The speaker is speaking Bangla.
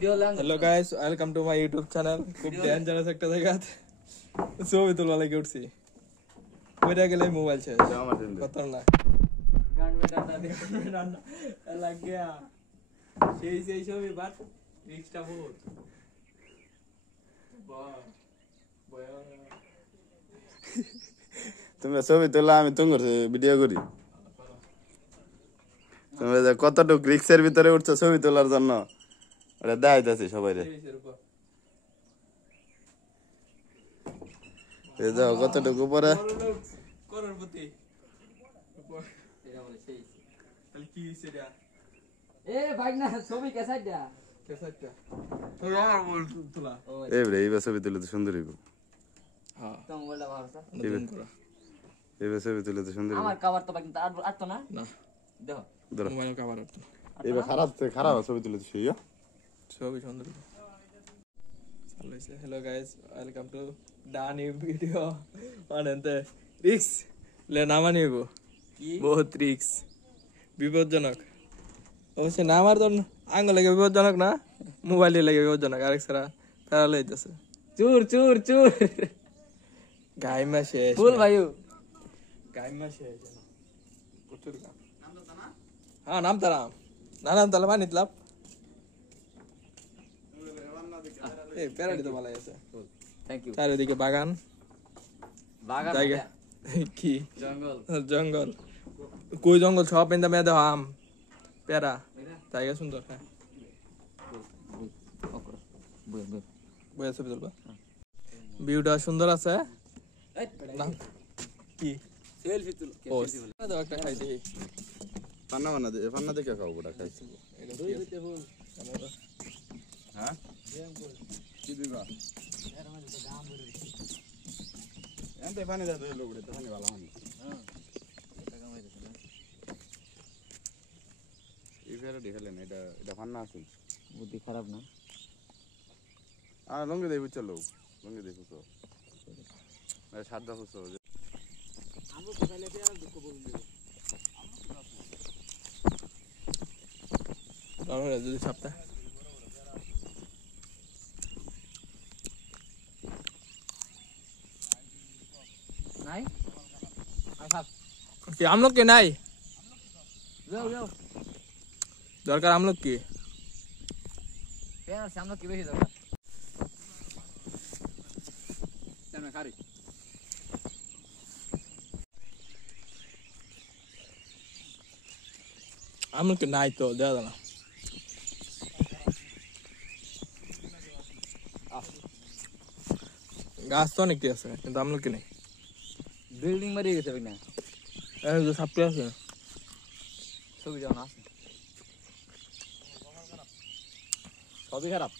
Hello guys, welcome to my YouTube channel. খুব ডেঞ্জারাস একটা জায়গা ছবি তোলা লাগে উঠছি ওইটা গেলে মোবাইল শেষ কত না গান মে ডান্ডা লাগ গয়া সেই ছবি বাট রিক্সটা বহুত তোমরা ছবি তোলা আমি তোমার ভিডিও করি তোমরা কতটুকু রিক্সের ভিতরে উঠছো ছবি তোলার জন্য ওটা দেখাইতেছি সবাই রে এই যাও কতটুকু পরে করোড়পতি এটা বলে সেই তাহলে কি হইছে এটা এ ভাই না ছবি কেসাইটা তো আমার বল তোলা এই রে এই ছবি তুলে তো সুন্দর হইব হ্যাঁ তো মোবাইলটা ভারসা এই ছবি তুলে তো সুন্দর আমার কভার তো কিন্তু আর তো না না দেখো মোবাইল কভার আপ এই খারাপ ছবি তুলে তো সেই ছবি সুন্দর চালু হইছে হ্যালো গাইস ওয়েলকাম টু ডানি ভিডিও অনেন্তে রিক্স লে নামা নিব বহুত রিক্স বিপজ্জনক অবশ্যই না আমার তো আঙ্গুল লাগে বিপজ্জনক না মোবাইলে লাগে বিপজ্জনক আরেক সারা প্যারাল হইতেছে চুর গাইমা শেষ ফুল ভাইও গাইমা শেষ প্রচুর গাম হ্যাঁ নাম তারা নাম তালা পানিত লাভ এই প্যারাডি তো ভালো আছে থ্যাংক ইউ চারিদিকে বাগান জায়গা কি জঙ্গল কই জঙ্গল সব পেন্দা মেয়ে আম পেরা জায়গা সুন্দর হ্যাঁ বইয়া ছবি তুলবা ভিউটা সুন্দর আছে না কি সেলফি তুল ও দাও একটা খাই দিই পান্না দেখে খাও গোটা খাইছি হ্যাঁ কি দিবা এনতে পানি দাও এই লোকড়ে তো পানি ভালো হয় হ্যাঁ এই ফেরা দেখালেন এটা পান্না আছে বুদ্ধি খারাপ না আর লঙ্গি দেই চলো লঙ্গি দেই ফুসো এই সাদা ফুসো আমরা কোথায় লেতে আর দুঃখ বলুন দেব তাহলে যদি সপ্তাহ নাই আচ্ছা কি আমলোক কে নাই যাও দরকার আমলোক কি কেন সামনে কি বেশি দরকার জানা খারি আমলোক কে নাই তো দেওয়া না গাছ তো অনেক আছে কিন্তু আমলোক কি নেই বিল্ডিং মারিয়ে গেছে না এই যে সাপটা আছে ছবি যাও না সবই খারাপ